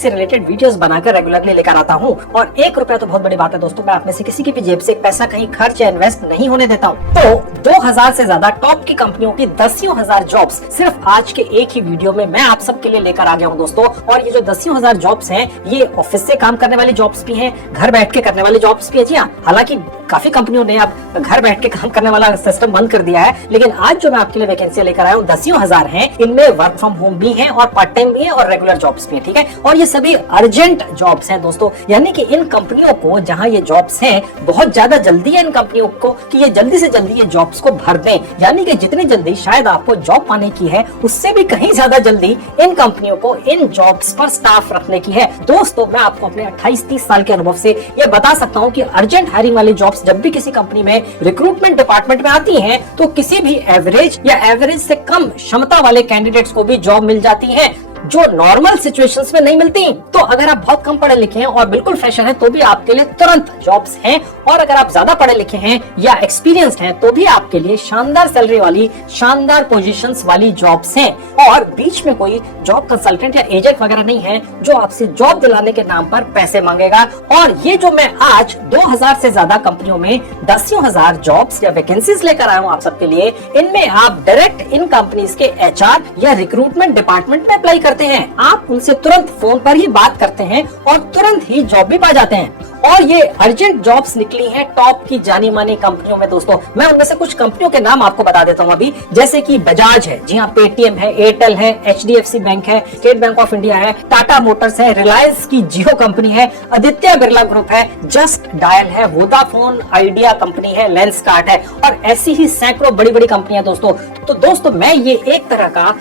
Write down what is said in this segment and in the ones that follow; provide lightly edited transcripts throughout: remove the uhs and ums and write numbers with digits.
से related videos बनाकर regularly लेकर आता हूँ और 1 रुपया तो बहुत बड़ी बात है दोस्तों, मैं आप में से किसी की भी जेब से पैसा कहीं खर्च या इन्वेस्ट नहीं होने देता हूँ। तो 2000 से ज्यादा टॉप की कंपनियों की 10,000 जॉब्स सिर्फ आज के एक ही वीडियो में मैं आप सबके लिए लेकर आ गया हूँ दोस्तों। और ये जो 10,000 जॉब्स हैं, ये ऑफिस से काम करने वाली जॉब्स भी हैं, घर बैठ के करने वाली जॉब्स भी है। जी हाँ, हालांकि काफी कंपनियों ने अब घर बैठ के काम करने वाला सिस्टम बंद कर दिया है, लेकिन आज जो मैं आपके लिए वैकेंसी लेकर आया हूँ 10,000 हैं। इनमें वर्क फ्रॉम होम भी है और पार्ट टाइम भी है और रेगुलर जॉब्स भी है। ठीक है, और ये सभी अर्जेंट जॉब्स हैं दोस्तों, यानी कि इन कंपनियों को जहां ये जॉब्स हैं, बहुत ज्यादा जल्दी है इन कंपनियों को कि ये जल्दी से जल्दी ये जॉब्स को भर दें। यानी कि जितनी जल्दी शायद आपको जॉब पाने की है, उससे भी कहीं ज्यादा जल्दी इन कंपनियों को इन जॉब्स पर स्टाफ रखने की है। दोस्तों, मैं आपको अपने 28-30 साल के अनुभव से ये बता सकता हूँ कि अर्जेंट हायरिंग वाली जॉब्स जब भी किसी कंपनी में रिक्रूटमेंट डिपार्टमेंट में आती हैं, तो किसी भी एवरेज या एवरेज से कम क्षमता वाले कैंडिडेट्स को भी जॉब मिल जाती है, जो नॉर्मल सिचुएशंस में नहीं मिलती। तो अगर आप बहुत कम पढ़े लिखे हैं और बिल्कुल फ्रेशर हैं, तो भी आपके लिए तुरंत जॉब्स हैं, और अगर आप ज्यादा पढ़े लिखे हैं या एक्सपीरियंस्ड हैं, तो भी आपके लिए शानदार सैलरी वाली, शानदार पोजीशंस वाली जॉब्स हैं। और बीच में कोई जॉब कंसल्टेंट या एजेंट वगैरह नहीं है जो आपसे जॉब दिलाने के नाम पर पैसे मांगेगा। और ये जो मैं आज 2000 से ज्यादा कंपनियों में 10,000 जॉब्स या वैकेंसीज लेकर आया हूँ आप सबके लिए, इनमें आप डायरेक्ट इन कंपनीज के एचआर या रिक्रूटमेंट डिपार्टमेंट में अप्लाई करते हैं। आप उनसे तुरंत फोन पर ही बात करते हैं और तुरंत ही जॉब भी पा जाते हैं। और ये अर्जेंट जॉब्स निकली हैं टॉप की जानी मानी कंपनियों में दोस्तों। मैं उनमें से कुछ कंपनियों के नाम आपको बता देता हूँ अभी, जैसे कि बजाज है, जी हाँ, पेटीएम है, एयरटेल है, HDFC बैंक है, स्टेट बैंक ऑफ इंडिया है, टाटा मोटर्स है, रिलायंस की जियो कंपनी है, आदित्य बिरला ग्रुप है, जस्ट डायल है, वोडाफोन आइडिया कंपनी है, लेंसकार्ट है, और ऐसी ही सैकड़ों बड़ी बड़ी कंपनियां दोस्तों। तो दोस्तों, मैं ये एक तरह का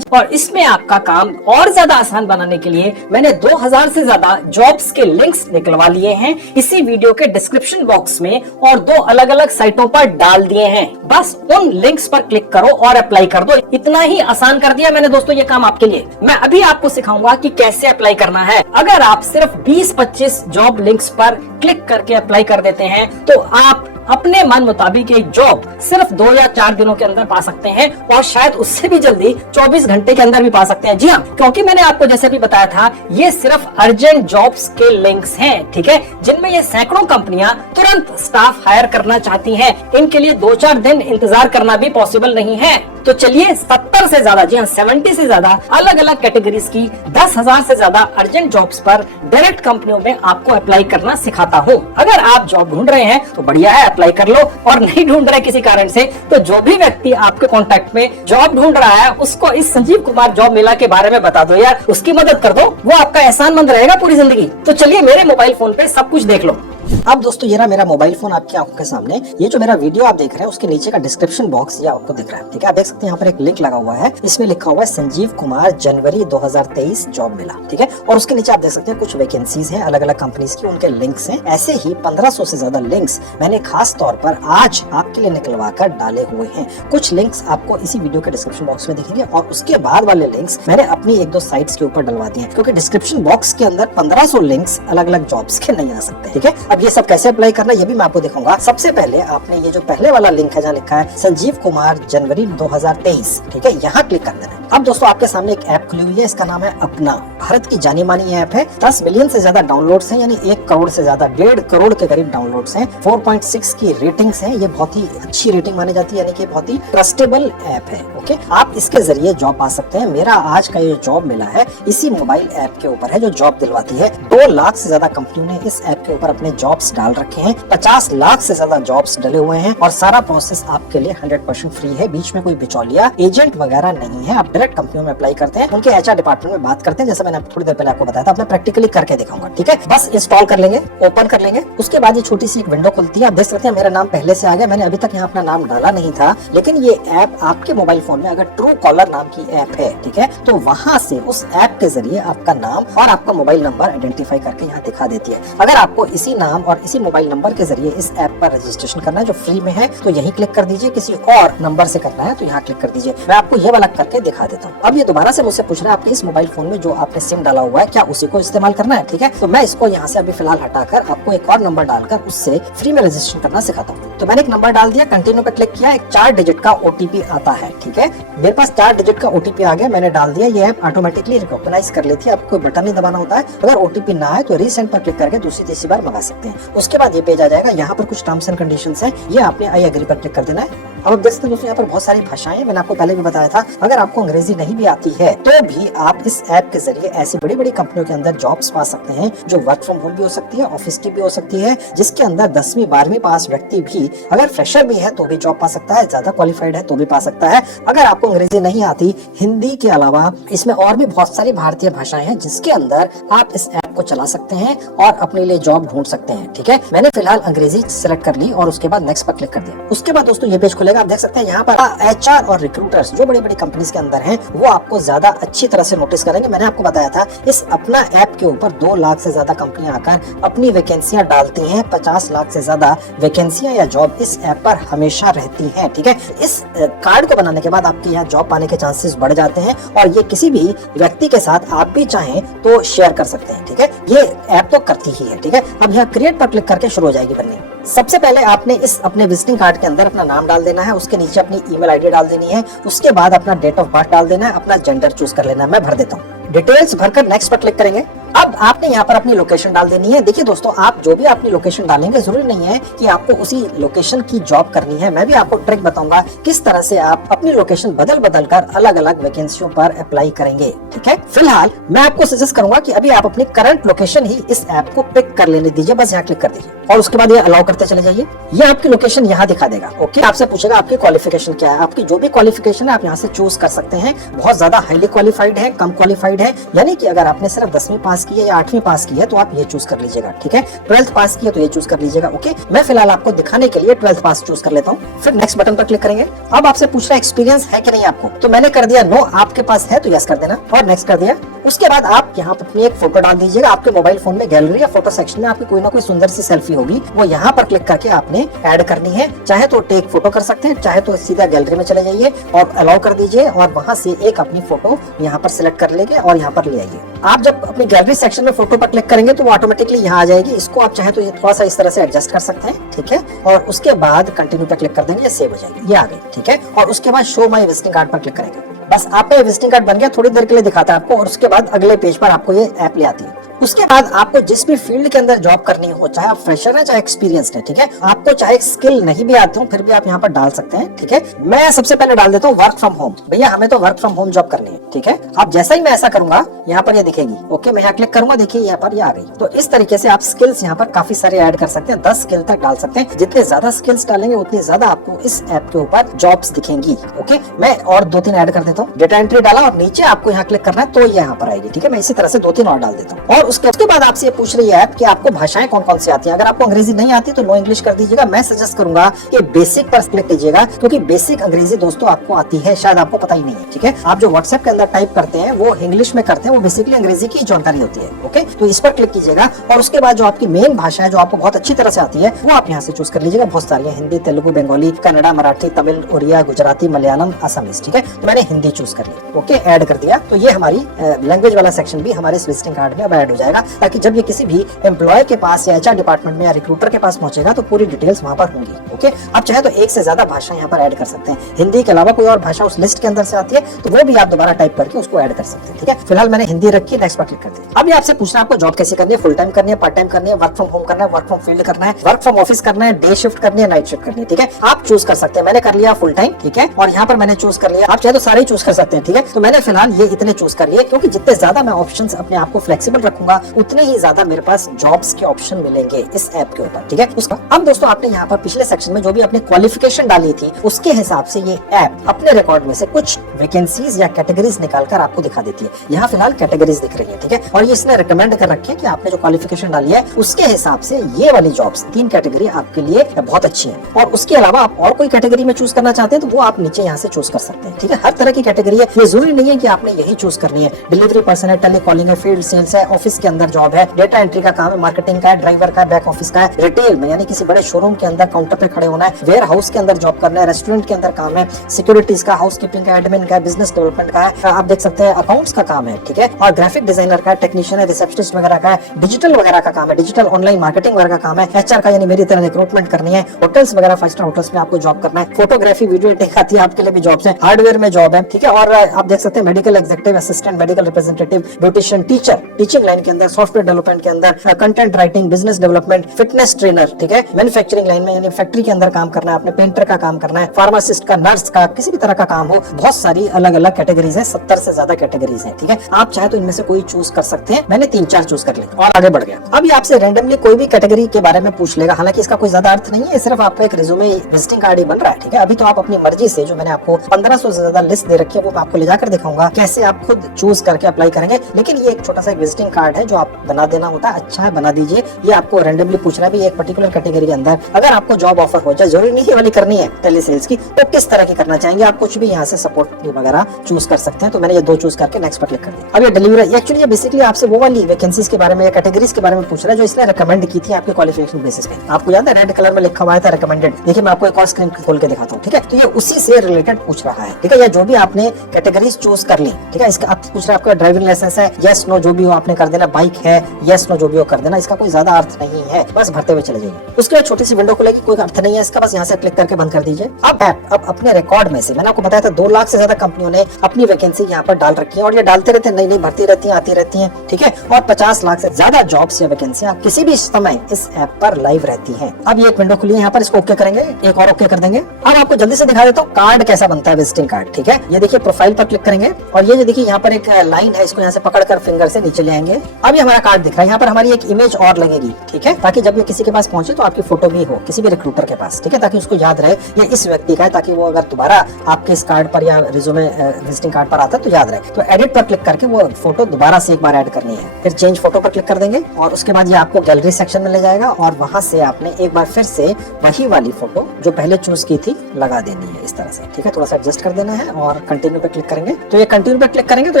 और इसमें आपका काम और ज्यादा आसान बनाने के लिए मैंने 2000 से ज्यादा जॉब्स के लिंक्स निकलवा लिए हैं इसी वीडियो के डिस्क्रिप्शन बॉक्स में, और 2 अलग अलग साइटों पर डाल दिए हैं। बस उन लिंक्स पर क्लिक करो और अप्लाई कर दो। इतना ही आसान कर दिया मैंने दोस्तों ये काम आपके लिए। मैं अभी आपको सिखाऊंगा कि कैसे अप्लाई करना है। अगर आप सिर्फ 20-25 जॉब लिंक्स पर क्लिक करके अप्लाई कर देते हैं, तो आप अपने मन मुताबिक एक जॉब सिर्फ 2 या 4 दिनों के अंदर पा सकते हैं, और शायद उससे भी जल्दी 24 घंटे के अंदर भी पा सकते हैं। जी हाँ, क्योंकि मैंने आपको जैसे भी बताया था, ये सिर्फ अर्जेंट जॉब्स के लिंक्स हैं, ठीक है, जिनमें ये सैकड़ों कंपनियां तुरंत स्टाफ हायर करना चाहती हैं। इनके लिए 2-4 दिन इंतजार करना भी पॉसिबल नहीं है। तो चलिए 70 से ज्यादा, जी हाँ 70 से ज्यादा अलग अलग कैटेगरीज की 10,000 से ज्यादा अर्जेंट जॉब्स पर डायरेक्ट कंपनियों में आपको अप्लाई करना सिखाता हूँ। अगर आप जॉब ढूंढ रहे हैं तो बढ़िया है, अप्लाई कर लो, और नहीं ढूंढ रहे किसी कारण से, तो जो भी व्यक्ति आपके कॉन्टेक्ट में जॉब ढूंढ रहा है, उसको इस संजीव कुमार जॉब मेला के बारे में बता दो यार, उसकी मदद कर दो, वो आपका एहसानमंद रहेगा पूरी जिंदगी। तो चलिए मेरे मोबाइल फोन पे सब कुछ देख लो। अब दोस्तों, ये रहा मेरा मोबाइल फोन आपकी आंखों के सामने। ये जो मेरा वीडियो आप देख रहे हैं, उसके नीचे का डिस्क्रिप्शन बॉक्स ये आपको दिख रहा है, ठीक है। आप देख सकते हैं यहाँ पर एक लिंक लगा हुआ है, इसमें लिखा हुआ है संजीव कुमार जनवरी 2023 जॉब मिला, ठीक है। और उसके नीचे आप देख सकते हैं कुछ वैकेंसीज हैं अलग अलग कंपनीज की, उनके लिंक्स हैं। ऐसे ही 1500 से ज्यादा लिंक्स मैंने खास तौर पर आज आपके लिए निकलवा कर डाले हुए हैं। कुछ लिंक्स आपको इसी वीडियो के डिस्क्रिप्शन बॉक्स में दिखेंगे, और उसके बाद वाले लिंक्स मैंने अपनी 1-2 साइट्स के ऊपर डलवा दिए, क्योंकि डिस्क्रिप्शन बॉक्स के अंदर 1500 लिंक्स अलग अलग जॉब्स के नहीं आ सकते, ठीक है। अब ये सब कैसे अप्लाई करना, ये भी मैं आपको दिखाऊंगा। सबसे पहले आपने ये जो पहले वाला लिंक है जहाँ लिखा है संजीव कुमार जनवरी 2023, ठीक है, यहाँ क्लिक कर देना है। अब दोस्तों, आपके सामने एक ऐप खुली हुई है, इसका नाम है अपना। भारत की जानी मानी ऐप है, 10 मिलियन से ज्यादा डाउनलोड्स हैं, यानी 1 करोड़ से ज्यादा, 1.5 करोड़ के करीब डाउनलोड्स हैं, 4.6 की रेटिंग्स हैं। ये बहुत ही अच्छी रेटिंग मानी जाती है, यानी कि बहुत ही ट्रस्टेबल ऐप है। ओके, आप इसके जरिए जॉब पा सकते हैं। मेरा आज का ये जॉब मिला है इसी मोबाइल ऐप के ऊपर है, जो जॉब दिलवाती है। 2 लाख से ज्यादा कंपनियों ने इस ऐप के ऊपर अपने जॉब्स डाल रखे हैं, 50 लाख से ज्यादा जॉब्स डले हुए हैं, और सारा प्रोसेस आपके लिए 100% फ्री है। बीच में कोई बिचौलिया एजेंट वगैरह नहीं है। आप डायरेक्ट कंपनियों में अप्लाई करते हैं, उनके एचआर डिपार्टमेंट में बात करते हैं, जैसे मैंने थोड़ी देर पहले आपको बताया था। अब मैं प्रैक्टिकली करके दिखाऊंगा, ठीक है। बस इंस्टॉल कर लेंगे, ओपन कर लेंगे, उसके बाद ये छोटी सी एक विंडो खुलती है। आप देख सकते हैं मेरा नाम पहले से आ गया। मैंने अभी तक यहाँ अपना नाम डाला नहीं था, लेकिन ये ऐप आपके मोबाइल फोन में अगर ट्रू कॉलर नाम की ऐप है, ठीक है, तो वहां से उस ऐप के जरिए आपका नाम और आपका मोबाइल नंबर आइडेंटिफाई करके यहाँ दिखा देती है। अगर आपको इसी नाम और इसी मोबाइल नंबर के जरिए इस ऐप पर रजिस्ट्रेशन करना है जो फ्री में है। तो यही क्लिक कर दीजिए। किसी और नंबर से करना है तो यहाँ क्लिक कर दीजिए। मैं आपको ये वाला करके दिखा देता हूँ। अब ये दोबारा से मुझसे पूछ रहा है आपके इस मोबाइल फोन में जो आपने सिम डाला हुआ है क्या उसी को इस्तेमाल करना है। ठीक है, तो मैं इसको यहाँ से अभी फिलहाल हटाकर आपको एक और नंबर डालकर उससे फ्री में रजिस्ट्रेशन करना सिखाता हूँ। तो मैंने एक नंबर डाल दिया, कंटिन्यू पे क्लिक किया, एक 4 डिजिट का OTP आता है। ठीक है, मेरे पास 4 डिजिट का OTP आ गया, मैंने डाल दिया। ये ऐप ऑटोमेटिकली रिकॉग्नाइज कर लेती है, आपको कोई बटन नहीं दबाना होता है। अगर OTP ना आए तो रीसेंड पर क्लिक करके दूसरी तीसरी बार मंगा सकते हैं। उसके बाद ये पेज आ जाएगा, यहाँ पर कुछ टर्म्स एंड कंडीशंस है, ये आपने आई एग्री पर क्लिक कर देना है। अब देख सकते हैं दोस्तों यहाँ पर बहुत सारी भाषाएं हैं। मैंने आपको पहले भी बताया था अगर आपको अंग्रेजी नहीं भी आती है तो भी आप इस ऐप के जरिए ऐसी बड़ी बड़ी कंपनियों के अंदर जॉब्स पा सकते हैं जो वर्क फ्रॉम होम भी हो सकती है, ऑफिस की भी हो सकती है, जिसके अंदर 10वीं 12वीं पास व्यक्ति भी अगर फ्रेशर भी है तो भी जॉब पा सकता है, ज्यादा क्वालिफाइड है तो भी पा सकता है। अगर आपको अंग्रेजी नहीं आती, हिंदी के अलावा इसमें और भी बहुत सारी भारतीय भाषाएं हैं जिसके अंदर आप इस ऐप को चला सकते हैं और अपने लिए जॉब ढूंढ सकते हैं। ठीक है, मैंने फिलहाल अंग्रेजी सेलेक्ट कर ली और उसके बाद नेक्स्ट पर क्लिक कर दिया। उसके बाद दोस्तों ये पेज खुलेगा, आप देख सकते हैं यहाँ पर HR और रिक्रूटर्स जो बड़ी बड़ी कंपनीज के अंदर हैं वो आपको ज्यादा अच्छी तरह से नोटिस करेंगे। मैंने आपको बताया था इस अपना ऐप के ऊपर 2 लाख से ज्यादा कंपनियां आकर अपनी वैकेंसियां डालती हैं। 50 लाख से ज्यादा वैकेंसियां या जॉब इस ऐप पर हमेशा रहती हैं। ठीक है, इस कार्ड को बनाने के बाद आपके यहाँ जॉब पाने के चांसेस बढ़ जाते हैं और ये किसी भी व्यक्ति के साथ आप भी चाहें तो शेयर कर सकते हैं। ठीक है, ये ऐप तो करती ही है। ठीक है, अब यहाँ क्रिएट पर क्लिक करके शुरू हो जाएगी बननी। सबसे पहले आपने इस अपने विजिटिंग कार्ड के अंदर अपना नाम डाल देना है, उसके नीचे अपनी ईमेल आईडी डाल देनी है, उसके बाद अपना डेट ऑफ बर्थ डाल देना है, अपना जेंडर चूज कर लेना है। मैं भर देता हूँ, डिटेल्स भरकर नेक्स्ट पर क्लिक करेंगे। अब आपने यहाँ पर अपनी लोकेशन डाल देनी है। देखिए दोस्तों, आप जो भी अपनी लोकेशन डालेंगे जरूरी नहीं है कि आपको उसी लोकेशन की जॉब करनी है। मैं भी आपको ट्रिक बताऊंगा किस तरह से आप अपनी लोकेशन बदल बदल कर अलग अलग वैकेंसियों पर अप्लाई करेंगे। ठीक है, फिलहाल मैं आपको सजेस्ट करूंगा कि अभी आप अपनी करंट लोकेशन ही इस ऐप को पिक कर लेने दीजिए। बस यहाँ क्लिक कर दीजिए और उसके बाद ये अलाउ करते चले जाइए। ये आपकी लोकेशन यहाँ दिखा देगा। ओके, आपसे पूछेगा आपकी क्वालिफिकेशन क्या है। आपकी जो भी क्वालिफिकेशन है आप यहाँ से चूज कर सकते हैं। बहुत ज्यादा हाईली क्वालिफाइड है, कम क्वालिफाइड है, यानी कि अगर आपने सिर्फ 10वीं पास की है या 8वीं पास की है तो आप ये चूज कर लीजिएगा। ठीक है, 12th पास की है तो ये चूज कर लीजिएगा। ओके, मैं फिलहाल आपको दिखाने के लिए 12th पास चूज कर लेता हूँ। फिर नेक्स्ट बटन पर क्लिक करेंगे। अब आपसे पूछ रहा है एक्सपीरियंस है कि नहीं आपको, तो मैंने कर दिया नो। आपके पास है तो यस कर देना और नेक्स्ट कर दिया। उसके बाद आप यहाँ पर अपनी एक फोटो डाल दीजिएगा। आपके मोबाइल फोन में गैलरी या फोटो सेक्शन में आपकी कोई ना कोई सुंदर सी सेल्फी होगी, वो यहाँ पर क्लिक करके आपने ऐड करनी है। चाहे तो टेक फोटो कर सकते हैं, चाहे तो सीधा गैलरी में चले जाइए और अलाउ कर दीजिए और वहां से एक अपनी फोटो यहाँ पर सिलेक्ट कर लेंगे और यहाँ पर ले आइए। आप जब अपनी गैलरी सेक्शन में फोटो पर क्लिक करेंगे तो वो ऑटोमेटिकली यहाँ आ जाएगी। इसको आप चाहे तो ये थोड़ा सा इस तरह से एडजस्ट कर सकते हैं। ठीक है, और उसके बाद कंटिन्यू पर क्लिक कर देंगे, ये सेव हो जाएगी, ये आ गई। ठीक है, और उसके बाद शो माई विजिटिंग कार्ड पर क्लिक करेंगे। बस आपका ये विजिटिंग कार्ड बन गया। थोड़ी देर के लिए दिखाता है आपको और उसके बाद अगले पेज पर आपको ये ऐप ले आती है। उसके बाद आपको जिस भी फील्ड के अंदर जॉब करनी हो, चाहे आप फ्रेशर हैं चाहे एक्सपीरियंस्ड है, ठीक है, आपको चाहे स्किल नहीं भी आते हो फिर भी आप यहाँ पर डाल सकते हैं। ठीक है, मैं सबसे पहले डाल देता हूँ वर्क फ्रॉम होम। भैया हमें तो वर्क फ्रॉम होम जॉब करनी है। ठीक है, अब जैसा ही मैं ऐसा करूंगा यहाँ पर ये दिखेगी। ओके, मैं यहाँ क्लिक करूंगा, देखिए यहाँ पर ये आ गई। तो इस तरीके से आप स्किल्स यहाँ पर काफी सारे ऐड कर सकते हैं। 10 स्किल तक डाल सकते हैं। जितने ज्यादा स्किल्स डालेंगे उतनी ज्यादा आपको इस ऐप के ऊपर जॉब्स दिखेंगी। ओके, मैं और 2-3 ऐड कर देता हूँ। डेटा एंट्री डाला और नीचे आपको यहाँ क्लिक करना है तो ये यहाँ पर आएगी। ठीक है, मैं इसी तरह से 2-3 और डाल देता हूँ। और उसके बाद आपसे पूछ रही है कि आपको भाषाएं कौन कौन सी आती हैं। अगर आपको अंग्रेजी नहीं आती तो नो इंग्लिश कर दीजिएगा। मैं सजेस्ट करूंगा कि बेसिक पर क्लिक कीजिएगा, क्योंकि बेसिक अंग्रेजी दोस्तों आपको आती है, शायद आपको पता ही नहीं है। ठीक है, आप जो व्हाट्सएप के अंदर टाइप करते हैं वो इंग्लिश में करते हैं, वो बेसिकली अंग्रेजी की जानकारी होती है। ओके, तो इस पर क्लिक कीजिएगा और उसके बाद जो आपकी मेन भाषा है जो आपको बहुत अच्छी तरह से आती है वो आप यहाँ से चूज कर लीजिएगा। बहुत सारी है, हिंदी, तेलुगु, बंगाली, कन्नड़ा, मराठी, तमिल, उड़िया, गुजराती, मलयालम, असमीज। ठीक है, तो मैंने हिंदी चूज कर लिया। ओके, ऐड कर दिया। तो ये हमारी लैंग्वेज वाला सेक्शन भी हमारे विजिटिंग कार्ड में अब ऐड हो जाएगा, ताकि जब ये किसी भी एम्प्लॉयर के पास या HR डिपार्टमेंट में या रिक्रूटर के पास पहुंचेगा तो पूरी डिटेल्स वहां पर होंगी। ओके, आप चाहे तो एक से ज्यादा भाषा यहाँ पर ऐड कर सकते हैं। हिंदी के अलावा कोई और भाषा उस लिस्ट के अंदर से आती है तो वो भी आप दोबारा टाइप करके उसको ऐड कर सकते हैं। ठीक है, फिलहाल मैंने हिंदी रखी, नेक्स्ट पर क्लिक कर दिया। अब आपसे पूछना है आपको जॉब कैसे करनी है, फुल टाइम करनी है, पार्ट टाइम करनी है, वर्क फ्रॉम होम करना है, वर्क फ्रॉम फील्ड करना है, वर्क फ्रॉम ऑफिस करना है, डे शिफ्ट करनी है, नाइट शिफ्ट करनी है। ठीक है, आप चूज कर सकते हैं। मैंने कर लिया फुल टाइम। ठीक है, और यहाँ पर मैंने चूज कर लिया। आप चाहे तो सारे चूज कर सकते हैं। ठीक है, तो मैंने फिलहाल ये इतने चूज कर लिए, क्योंकि जितने ज्यादा मैं ऑप्शन अपने आप को फ्लेक्सिबल रखूंगा उतने ही ज्यादा मेरे पास जॉब्स के ऑप्शन मिलेंगे इस ऐप के ऊपर। ठीक है, उसका अब दोस्तों आपने यहाँ पर पिछले सेक्शन में जो भी अपनी क्वालिफिकेशन डाली थी उसके हिसाब से ये ऐप अपने रिकॉर्ड में से कुछ वैकेंसीज या कैटेगरीज निकालकर आपको दिखा देती है। यहाँ फिलहाल कैटेगरीज दिख रही है। ठीक है, और ये इसने रिकमेंड कर रखी है कि आपने जो क्वालिफिकेशन डाली है उसके हिसाब से ये वाली जॉब्स 3 कैटेगरी आपके लिए बहुत अच्छी है। और उसके अलावा आप और कोई कैटेगरी में चूज करना चाहते हैं तो वो आप नीचे यहाँ से चूज कर सकते हैं। ठीक है, हर तरह की कैटेगरी है, ये जरूरी नहीं है कि आपने यही चूज करनी है। डिलीवरी पर्सन है, टेली कॉलिंग है, फील्ड सेल्स है, ऑफिस ऑफिस के अंदर जॉब है, डेटा एंट्री का काम है, मार्केटिंग का है, ड्राइवर का है, बैक ऑफिस का है, रिटेल में यानी किसी बड़े शोरूम के अंदर काउंटर पे खड़े होना है, वेयर हाउस के अंदर जॉब करना है, रेस्टोरेंट के अंदर काम है, सिक्योरिटीज का, हाउसकीपिंग का, एडमिन का, बिजनेस डेवलपमेंट का है, आप देख सकते हैं अकाउंट्स का काम है, ठीक है, और ग्राफिक डिजाइनर का, टेक्नीशियन है, रिसेप्शनिस्ट वगैरह का है, डिजिटल वगैरह का काम है, डिजिटल ऑनलाइन मार्केटिंग वगैरह का काम है, एचआर का यानी मेरी तरह रिक्रूटमेंट करनी है, होटल्स वगैरह 5 स्टार होटल्स में आपको जॉब करना है, फोटोग्राफी वीडियो एडिटिंग आती है आपके लिए भी जॉब्स है, हार्डवेयर में जॉब है, ठीक है, और आप देख सकते हैं medical executive assistant, medical representative, beautician, teacher, teaching line के अंदर, सॉफ्टवेयर डेवलपमेंट के अंदर, content writing, business development, fitness trainer, ठीक है, मैन्युफैक्चरिंग लाइन में यानी फैक्ट्री के अंदर काम करना है, आपने पेंटर का काम करना है, फार्मासिस्ट का, नर्स का, किसी भी तरह का काम हो, बहुत सारी अलग अलग कैटेगरीज है, 70 से ज्यादा कैटेगरीज है, ठीक है, आप चाहे तो इनमें से कोई चूज कर सकते हैं, मैंने 3-4 चूज कर ली और आगे बढ़ गया। अब ये आपसे रैंडमली कोई भी कैटेगरी के बारे में पूछ लेगा, हालांकि इसका कोई ज्यादा अर्थ नहीं है, सिर्फ आपका एक रिज्यूमे विजिटिंग कार्ड ही बन रहा है, ठीक है। अभी तो आप अपनी मर्जी से, जो मैंने आपको 1500 से ज्यादा लिस्ट दे रखी है, वो मैं आपको ले जाकर दिखाऊंगा कैसे आप खुद चूज करके अप्लाई करेंगे, लेकिन ये एक छोटा सा विजिटिंग कार्ड है जो आप बना देना होता है, अच्छा है बना दीजिए, ये आपको रैंडमली पूछना भी एक पर्टिकुलर कैटेगरी के अंदर अगर आपको जॉब ऑफर हो जाए, जरूरी नहीं वाली करनी है टेली सेल्स की, तो किस तरह की करना चाहेंगे, आप कुछ भी यहाँ से सपोर्ट वगैरह चूज कर सकते हैं। तो मैंने ये 2 चूज करके नेक्स्ट पर क्लिक कर दिया। अब ये डिलीवरी एक्चुअली ये बेसिकली आपसे वो वाली वैकेंसीज के बारे में या कैटेगरीज के बारे में पूछ रहा है जो इसने रिकमेंड की थी आपके क्वालिफिकेशन बेसिस पे। आपको याद है रेड कलर में लिखा हुआ था रिकमेंडेड, देखिए मैं आपको एक और स्क्रीन खोल के दिखाता हूँ, ठीक है। तो ये उसी से रिलेटेड पूछ रहा है, ठीक है, या जो भी आपने कैटेगरीज चूज कर ली, ठीक है। इसका आप पूछ रहा है आपका ड्राइविंग लाइसेंस है, यस नो जो भी हो आपने कर देना, बाइक है, यस नो जो भी हो कर देना, इसका कोई ज्यादा अर्थ नहीं है, बस भरते हुए चले जाइए। उसके बाद छोटी सी विंडो खुलेगी, कोई अर्थ नहीं है इसका, बस यहाँ से क्लिक करके बंद कर दीजिए। अब अपने रिकॉर्ड में से मैंने आपको बताया था 2 लाख से ज्यादा कंपनियों ने अपनी वैकेंसी यहाँ पर डाल रखी है और ये डालते रहते हैं, नई नई भर्ती रहती है, आती रहती है, ठीक है। और 50 लाख से ज्यादा जॉब्स या वैकेंसियां किसी भी समय इस ऐप पर लाइव रहती हैं। अब ये एक विंडो खुली है यहाँ पर, इसको ओके करेंगे, एक और ओके कर देंगे। अब आपको जल्दी से दिखा देता हूँ कार्ड कैसा बनता है, विजिटिंग कार्ड, ठीक है। ये देखिए प्रोफाइल पर क्लिक करेंगे और ये जो देखिए यहाँ पर एक लाइन है, इसको यहाँ से पकड़कर फिंगर से नीचे ले आएंगे। अब ये हमारा कार्ड दिख रहा है, यहाँ पर हमारी एक इमेज और लगेगी, ठीक है, ताकि जब ये किसी के पास पहुंचे तो आपकी फोटो भी हो, किसी भी रिक्रूटर के पास, ठीक है, ताकि उसको याद रहे ये इस व्यक्ति का है, ताकि वो अगर दोबारा आपके इस कार्ड पर या रिज्यूमे विजिटिंग कार्ड पर आता है तो याद रहे। तो एडिट पर क्लिक करके वो फोटो दोबारा से एक बार ऐड करनी है, फिर चेंज फोटो पर क्लिक कर देंगे और उसके बाद ये आपको गैलरी सेक्शन में ले जाएगा और वहां से आपने एक बार फिर से वही वाली फोटो जो पहले चूज की थी लगा देनी है इस तरह से, ठीक है। थोड़ा सा एडजस्ट कर देना है और कंटिन्यू पे क्लिक करेंगे। तो ये कंटिन्यू पे क्लिक करेंगे तो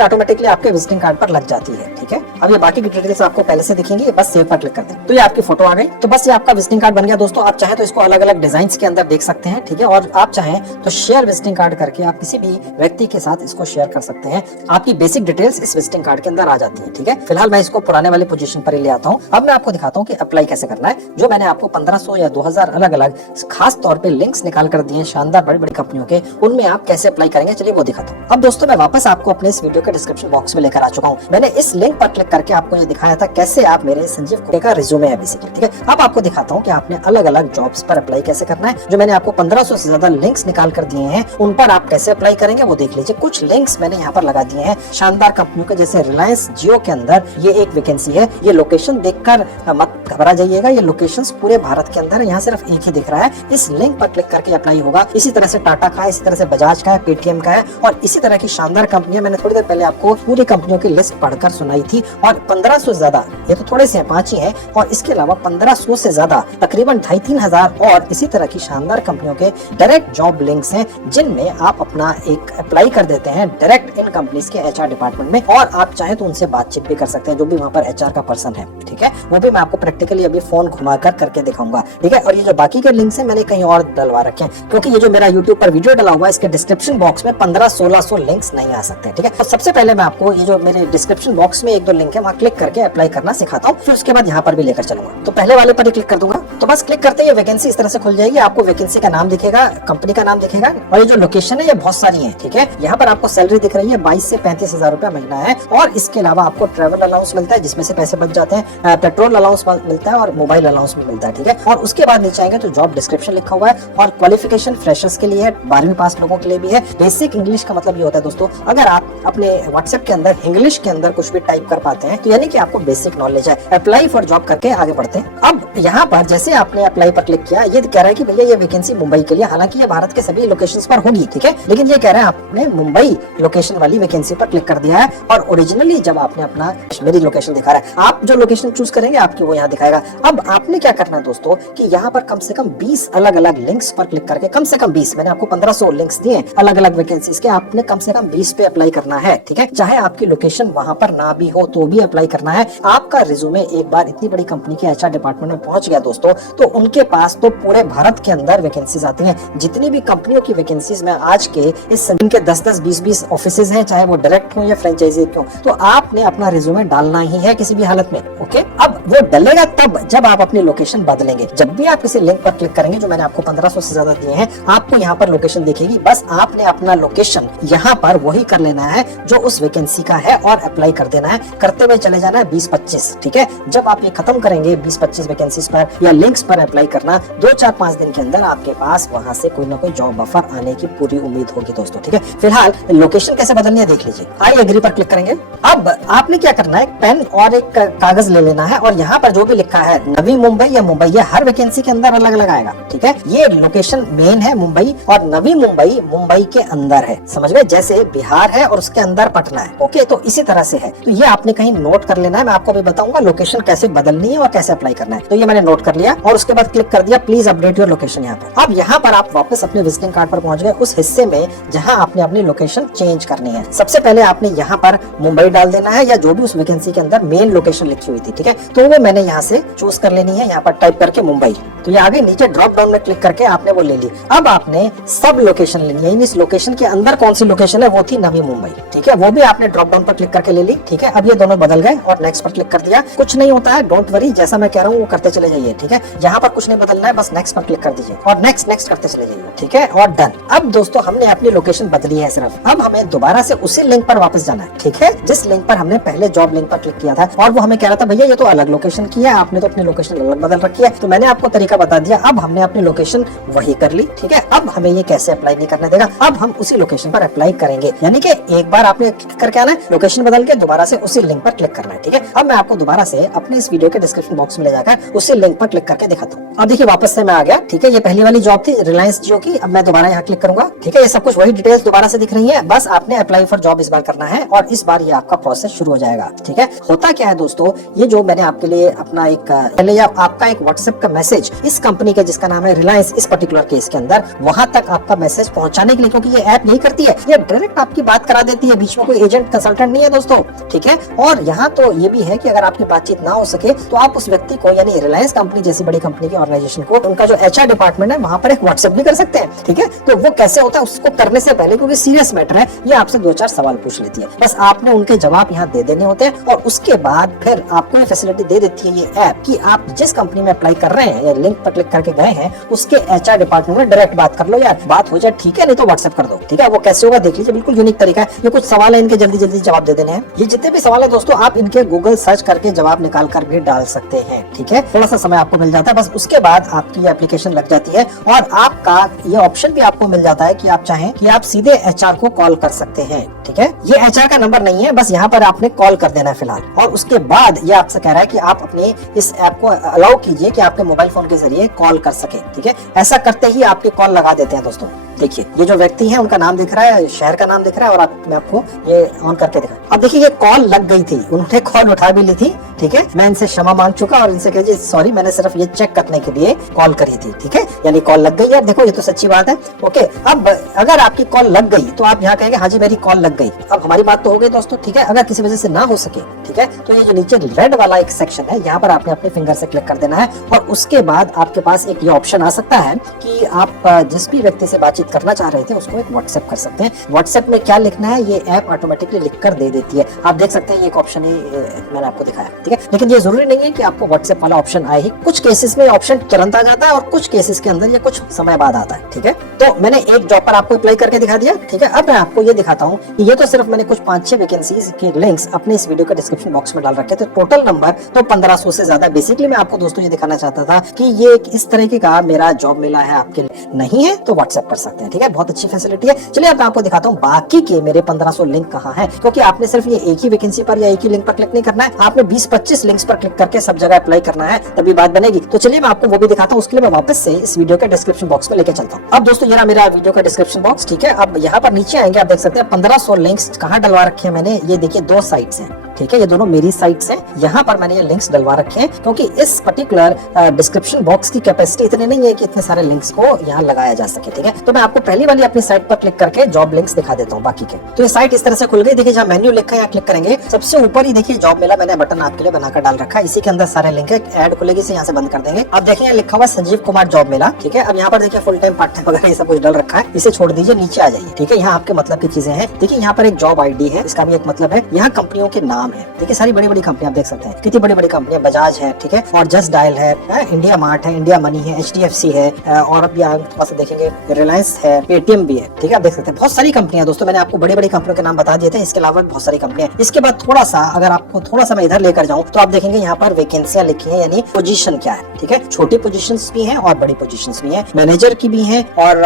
ऑटोमेटिकली आपके विजिटिंग कार्ड पर लग जाती है, ठीक है। अब ये बाकी की डिटेल्स आपको पहले से दिखेंगी, बस सेव पर क्लिक कर दें तो ये आपकी फोटो आ गई। तो बस ये आपका विजिटिंग कार्ड बन गया दोस्तों। आप चाहे तो इसको अलग अलग डिजाइन के अंदर देख सकते हैं, ठीक है, और आप चाहें तो शेयर विजिटिंग कार्ड करके आप किसी भी व्यक्ति के साथ इसको शेयर कर सकते हैं। आपकी बेसिक डिटेल्स इस विजिटिंग कार्ड के अंदर आ जाती है, ठीक है। फिलहाल मैं इसको पुराने वाले पोजीशन पर ही ले आता हूँ। अब मैं आपको दिखाता हूँ कि अप्लाई कैसे करना है। जो मैंने आपको 1500 या 2000 अलग अलग खास तौर पे लिंक्स निकाल कर दिए शानदार बड़ी बड़ी कंपनियों के, उनमें आप कैसे अप्लाई करेंगे, चलिए वो दिखाता हूँ। अब दोस्तों मैं वापस आपको अपने इस वीडियो के डिस्क्रिप्शन बॉक्स में लेकर आ चुका हूँ। मैंने इस लिंक पर क्लिक करके आपको ये दिखाया था कैसे आप मेरे संजीव कुटे का रिज्यूमे है बेसिकली, ठीक है। अब आपको दिखाता हूँ कि आपने अलग अलग जॉब्स पर अप्लाई कैसे करना है। जो मैंने आपको 1500 से ज्यादा लिंक्स निकाल कर दिए हैं उन पर आप कैसे अप्लाई करेंगे वो देख लीजिए। कुछ लिंक्स मैंने यहाँ पर लगा दिए हैं शानदार कंपनियों के, जैसे रिलायंस जियो के अंदर ये एक वैकेंसी है। ये लोकेशन देखकर मत घबरा जाइएगा, ये लोकेशंस पूरे भारत के अंदर है, यहाँ सिर्फ एक ही दिख रहा है। इस लिंक पर क्लिक करके अप्लाई होगा। इसी तरह से टाटा का है, इसी तरह से बजाज का है, पेटीएम का है और इसी तरह की शानदार कंपनियां मैंने थोड़ी देर पहले आपको पूरी कंपनियों की लिस्ट पढ़कर सुनाई थी। और 1500 से ज्यादा, ये तो थोड़े से हैं, 5 ही हैं, और इसके अलावा 1500 से ज्यादा तकरीबन 2500 और इसी तरह की शानदार कंपनियों के डायरेक्ट जॉब लिंक्स हैं जिनमें आप अपना एक अप्लाई कर देते हैं डायरेक्ट इन कंपनीज के एचआर डिपार्टमेंट में। और आप चाहे तो उनसे बातचीत भी कर सकते हैं, जो भी वहाँ पर एचआर का पर्सन है, ठीक है। वो भी मैं आपको प्रैक्टिकली अभी फोन घुमाकर करके दिखाऊंगा, ठीक है। और ये जो बाकी के लिंक्स हैं मैंने कहीं और डलवा रखे हैं, क्योंकि ये जो मेरा यूट्यूब पर वीडियो डला हुआ है इसके डिस्क्रिप्शन बॉक्स में 1500-1600 लिंक्स नहीं आ सकते, ठीक है। तो सबसे पहले मैं आपको ये जो मेरे डिस्क्रिप्शन बॉक्स में 1-2 लिंक है वहाँ क्लिक करके अप्लाई करना सिखाता हूँ, फिर उसके बाद यहाँ पर भी लेकर चलूंगा। तो पहले वाले पर ही क्लिक कर दूंगा। तो बस क्लिक करते ही वैकेंसी इस तरह से खुल जाएगी। आपको वैकेंसी का नाम दिखेगा, कंपनी का नाम दिखेगा और ये जो लोकेशन है ये बहुत सारी है, ठीक है। यहाँ पर आपको सैलरी दिख रही है 22 से 35,000 रुपया महीना है। और इसके अलावा आपको ट्रेवल अलाउंस मिलता है जिसमें से पैसे बच जाते हैं, पेट्रोल अलाउंस मिलता है और मोबाइल अलाउंस भी मिलता है, ठीक है। और उसके बाद नीचे आएंगे तो जॉब डिस्क्रिप्शन लिखा हुआ है और क्वालिफिकेशन फ्रेशर्स के लिए है, 12वीं पास लोगों के लिए भी है। बेसिक इंग्लिश का मतलब ये होता है दोस्तों, अगर आप अपने व्हाट्सएप के अंदर इंग्लिश के अंदर कुछ भी टाइप कर पाते हैं तो यानी कि आपको बेसिक नॉलेज है। अप्लाई फॉर जॉब करके आगे बढ़ते हैं। अब यहाँ पर जैसे जैसे आपने अप्लाई पर क्लिक किया, ये कह रहा है कि भैया ये वैकेंसी मुंबई के लिए, हालांकि ये भारत के सभी लोकेशंस पर होगी, ठीक है, लेकिन ये कह रहा है आपने मुंबई लोकेशन वाली वैकेंसी पर क्लिक कर दिया है। और ओरिजिनली जब आपने अपना कश्मीरी लोकेशन दिखा रहा है, आप जो लोकेशन चूज करेंगे आपकी वो यहाँ दिखाएगा। अब आपने क्या करना है दोस्तों कि यहाँ पर कम से कम 20 अलग अलग लिंक्स पर क्लिक करके, कम से कम 20, मैंने आपको 1500 लिंक्स दिए अलग अलग वैकेंसीज के, आपने कम से कम 20 पे अप्लाई करना है, ठीक है। चाहे आपकी लोकेशन वहां पर ना भी हो तो भी अप्लाई करना है। आपका रिज्यूमे एक बार इतनी बड़ी कंपनी के एचआर डिपार्टमेंट में पहुंच गया दोस्तों, तो उनके पास तो पूरे भारत के अंदर वैकेंसीज आती हैं। जितनी भी कंपनियों की वैकेंसीज में आज के इस समय के 10-10, 20-20 ऑफिसेज हैं, चाहे वो डायरेक्ट हो या फ्रेंचाइजी क्यों, तो आपने अपना रिज्यूमे डालना ही है किसी भी हालत में, ओके। अब वो डलेगा तब जब आप अपनी लोकेशन बदलेंगे। जब भी आप किसी लिंक पर क्लिक करेंगे, जो मैंने आपको 1500 से ज्यादा दिए हैं, आपको यहाँ पर लोकेशन दिखेगी, बस आपने अपना लोकेशन यहाँ पर वही कर लेना है जो उस वैकेंसी का है और अप्लाई कर देना है। करते हुए चले जाना है 20-25, ठीक है। जब आप ये खत्म करेंगे 20-25 वैकेंसीज पर या लिंक्स पर अप्लाई करना, 2-4-5 दिन के अंदर आपके पास वहां से कोई ना कोई जॉब ऑफर आने की पूरी उम्मीद होगी दोस्तों, ठीक है। फिलहाल लोकेशन कैसे बदलनी है देख लीजिए। आई एग्री पर क्लिक करेंगे। अब आपने क्या करना है, पेन और एक कागज ले लेना है और यहाँ पर जो भी लिखा है नवी मुंबई या मुंबई, ये हर वैकेंसी के अंदर अलग अलग आएगा, ठीक है। ये लोकेशन मेन है मुंबई और नवी मुंबई मुंबई के अंदर है, समझ गए, जैसे बिहार है और उसके अंदर पटना है, ओके। तो इसी तरह से है, तो ये आपने कहीं नोट कर लेना है। मैं आपको भी बताऊंगा लोकेशन कैसे बदलनी है और कैसे अप्लाई करना है। तो ये मैंने नोट कर लिया और उसके बाद क्लिक कर दिया प्लीज अपडेट योर लोकेशन यहाँ पर। अब यहाँ पर आप वापस अपने विजिटिंग कार्ड पर पहुंच गए उस हिस्से में जहाँ आपने अपनी लोकेशन चेंज करनी है। सबसे पहले आपने यहाँ पर मुंबई डाल देना है या जो भी उस वैकेंसी के अंदर मेन लोकेशन लिखी हुई थी, ठीक है। तो वो मैंने यहाँ से चूज कर लेनी है, यहाँ पर टाइप करके मुंबई। तो ये आगे नीचे ड्रॉप डाउन में क्लिक करके आपने वो ले ली। अब आपने सब लोकेशन लेनी है, इस लोकेशन के अंदर कौन सी लोकेशन है, वो थी नवी मुंबई, ठीक है। वो भी आपने ड्रॉप डाउन पर क्लिक करके ले ली, ठीक है। अब ये दोनों बदल गए और नेक्स्ट पर क्लिक कर दिया। कुछ नहीं होता है, डोंट वरी, जैसा मैं कह रहा हूँ वो करते चले जाइए, ठीक है। यहाँ पर कुछ नहीं बदलना है, बस नेक्स्ट पर क्लिक कर दीजिए और नेक्स्ट नेक्स्ट करते चले जाइए, ठीक है, और डन। अब दोस्तों हमने अपनी लोकेशन बदली है सिर्फ, अब हमें दोबारा से उसी लिंक पर वापस जाना है, ठीक है, जिस लिंक पर हमने पहले जॉब लिंक पर क्लिक किया था। और वो हमें कह रहा था भैया ये तो अलग लोकेशन की है, आपने तो अपनी लोकेशन अलग बदल रखी है। तो मैंने आपको तरीका बता दिया। अब हमने अपनी लोकेशन वही कर ली, ठीक है। अब हमें ये कैसे अप्लाई नहीं करने देगा, अब हम उसी लोकेशन पर अप्लाई करेंगे, यानी कि एक बार आपने करके आना है, लोकेशन बदल के दोबारा से उसी लिंक पर क्लिक करना है, ठीक है। अब मैं आपको दोबारा से अपने इस वीडियो के डिस्क्रिप्शन बॉक्स में ले जाकर उसी लिंक पर क्लिक करके दिखाता हूँ। अब देखिए वापस से मैं आ गया, ठीक है। ये पहली वाली जॉब थी रिलायंस जियो की। अब मैं दोबारा यहाँ क्लिक करूंगा, ठीक है। ये सब कुछ वही डिटेल्स दोबारा से दिख रही है, बस आपने अप्लाई फॉर जॉब इस बार करना है और इस बार ये आपका प्रोसेस शुरू हो जाएगा, ठीक है। होता क्या है दोस्तों, ये जो मैंने आपके लिए अपना एक पहले आपका एक व्हाट्सएप का मैसेज इस कंपनी के जिसका नाम है रिलायंस, इस पर्टिकुलर केस के अंदर वहां तक आपका मैसेज पहुंचाने के लिए, क्योंकि ये ऐप यही करती है, ये डायरेक्ट आपकी बात करा देती है, बीच में कोई एजेंट कंसल्टेंट नहीं है दोस्तों, ठीक है। और यहाँ तो ये भी है कि अगर आपकी बातचीत ना हो सके तो आप उस व्यक्ति को, यानी रिलायंस कंपनी जैसी बड़ी कंपनी की ऑर्गेनाइजेशन को, उनका जो एचआर डिपार्टमेंट है वहां पर एक व्हाट्सएप भी कर सकते हैं, ठीक है। तो वो कैसे होता है उसको करने से पहले, क्योंकि सीरियस मैटर है, ये आपसे 2-4 सवाल पूछ लेती है, बस आपने उनके जवाब यहाँ दे देने होते हैं और उसके बाद फिर आपको ये फैसिलिटी दे देती है ये ऐप कि आप जिस कंपनी में अप्लाई कर रहे हैं या लिंक पर क्लिक करके गए हैं उसके एचआर डिपार्टमेंट में डायरेक्ट बात कर लो यार, बात हो जाए, ठीक है, नहीं तो व्हाट्सएप कर दो, ठीक है। वो कैसे होगा देख लीजिए, बिल्कुल यूनिक तरीका है। ये कुछ सवाल है, इनके जल्दी जल्दी जवाब दे देने हैं। ये जितने भी सवाल है दोस्तों आप इनके गूगल सर्च करके जवाब निकाल कर भी डाल सकते हैं, ठीक है। थोड़ा सा समय आपको मिल जाता है, बस उसके बाद आपकी एप्लीकेशन लग जाती है और आपका ये ऑप्शन भी आपको मिल जाता है कि आप चाहें कि आप सीधे एचआर को कॉल कर सकते हैं, ठीक है। ये एचआर का नंबर नहीं है, बस यहाँ पर आपने कॉल कर देना है फिलहाल। और उसके बाद ये आपसे कह रहा है कि आप अपने इस ऐप को अलाउ कीजिए कि आपके मोबाइल फोन के जरिए कॉल कर सके, ठीक है। ऐसा करते ही आपकी कॉल लगा देते हैं दोस्तों। देखिए ये जो व्यक्ति है उनका नाम दिख रहा है, शहर का नाम दिख रहा है और मैं आपको ये ऑन करके दिखा। अब देखिए ये कॉल लग गई थी, उन्होंने कॉल उठा भी ली थी, ठीक है। मैं इनसे क्षमा मांग चुका और इनसे कह सॉरी, मैंने सिर्फ ये चेक करने के लिए कॉल करी थी, ठीक है। यानी कॉल लग गई यार, देखो ये तो सच्ची बात है, ओके। अब अगर आपकी कॉल लग गई तो आप यहाँ कहेंगे हाँ जी मेरी कॉल लग गई। अब हमारी बात तो हो गई दोस्तों, ठीक है। अगर किसी वजह से ना हो सके, ठीक है, तो ये जो नीचे रेड वाला एक सेक्शन है यहाँ पर आपने अपने फिंगर से क्लिक कर देना है और उसके बाद आपके पास एक ये ऑप्शन आ सकता है कि आप जिस भी व्यक्ति से बातचीत करना चाह रहे थे उसको एक व्हाट्सएप कर सकते हैं। व्हाट्सएप में क्या लिखना है ये ऐप ऑटोमेटिकली लिख कर दे देती है, आप देख सकते हैं ये एक ऑप्शन है, मैंने आपको दिखाया, ठीक है। लेकिन ये जरूरी नहीं है कि आपको व्हाट्सएप वाला ऑप्शन आए ही, कुछ केसेस में ऑप्शन तुरंत आ जाता है और कुछ केसेस के अंदर ये कुछ समय बाद आता है, ठीक है। तो मैंने एक जॉब पर आपको अप्लाई करके दिखा दिया, ठीक है। अब मैं आपको ये दिखाता हूँ कि ये तो सिर्फ मैंने कुछ 5-6 वैकेंसीज के लिंक्स अपने इस वीडियो के डिस्क्रिप्शन बॉक्स में डाल रखे थे, टोटल नंबर तो 1500 से ज्यादा। बेसिकली मैं आपको दोस्तों ये दिखाना चाहता था कि ये इस तरीके का मेरा जॉब मिला है, आपके लिए नहीं है तो व्हाट्सएप कर सकते हैं। सकते हैं, ठीक है, बहुत अच्छी फैसिलिटी है। चलिए अब मैं आपको दिखाता हूँ बाकी के मेरे 1500 लिंक कहाँ हैं, क्योंकि आपने सिर्फ ये एक ही वैकेंसी पर या एक ही लिंक पर क्लिक नहीं करना है, आपने 20-25 लिंक्स पर क्लिक करके सब जगह अप्लाई करना है, तभी बात बनेगी। तो चलिए मैं आपको वो भी दिखाता हूँ, उसके लिए मैं वापस से इस वीडियो के डिस्क्रिप्शन बॉक्स में लेके चलता हूँ। अब दोस्तों ये रहा मेरा वीडियो का डिस्क्रिप्शन बॉक्स, ठीक है। अब यहाँ पर नीचे आएंगे, आप देख सकते हैं 1500 लिंक्स कहाँ डलवा रखे हैं मैंने, ये देखिए 2 साइट्स हैं, ठीक है, ये दोनों मेरी साइट्स हैं। यहाँ पर मैंने ये लिंक्स डलवा रखे हैं, क्योंकि इस पर्टिकुलर डिस्क्रिप्शन बॉक्स की कैपेसिटी इतनी नहीं है कि इतने सारे लिंक्स को यहाँ लगाया जा सके, ठीक है। तो मैं आपको पहली वाली अपनी साइट पर क्लिक करके जॉब लिंक्स दिखा देता हूँ बाकी के। तो ये साइट इस तरह से खुल गई, देखिए जहाँ मेन्यू लिखा है यहाँ क्लिक करेंगे, सबसे ऊपर ही देखिए जॉब मेला मैंने बटन आपके लिए बनाकर डाल रखा है, इसी के अंदर सारे लिंक है। ऐड खुलेगी, इसे यहाँ से बंद कर देंगे। अब देखिए लिखा हुआ संजीव कुमार जॉब मेला, ठीक है। अब यहाँ पर देखिए फुल टाइम पार्ट टाइम वगैरह ये सब कुछ डल रखा है, इसे छोड़ दीजिए, नीचे आ जाइए, ठीक है। यहाँ आपके मतलब की चीजें हैं, देखिए यहाँ पर एक जॉब आईडी है, इसका भी एक मतलब है। यहाँ कंपनियों के नाम है, देखिए सारी बड़ी बड़ी कंपनियां आप देख सकते हैं, कितनी बड़ी बड़ी कंपनियां, बजाज है, ठीक है, और जस्ट डायल है, इंडिया मार्ट है, इंडिया मनी है, HDFC है, और अब यहाँ देखेंगे रिलायंस है, पेटीएम भी है, ठीक है। आप देख सकते हैं बहुत सारी कंपनियां। दोस्तों मैंने आपको बड़ी बड़ी कंपनियों के नाम बता दिए थे, इसके अलावा बहुत सारी कंपनियां। इसके बाद थोड़ा सा अगर आपको थोड़ा सा मैं इधर लेकर जाऊं तो आप देखेंगे यहाँ पर वैकेंसियां लिखी है, यानी पोजीशन क्या है, ठीक है। छोटी पोजीशंस भी हैं और बड़ी पोजीशंस भी हैं, मैनेजर की भी हैं और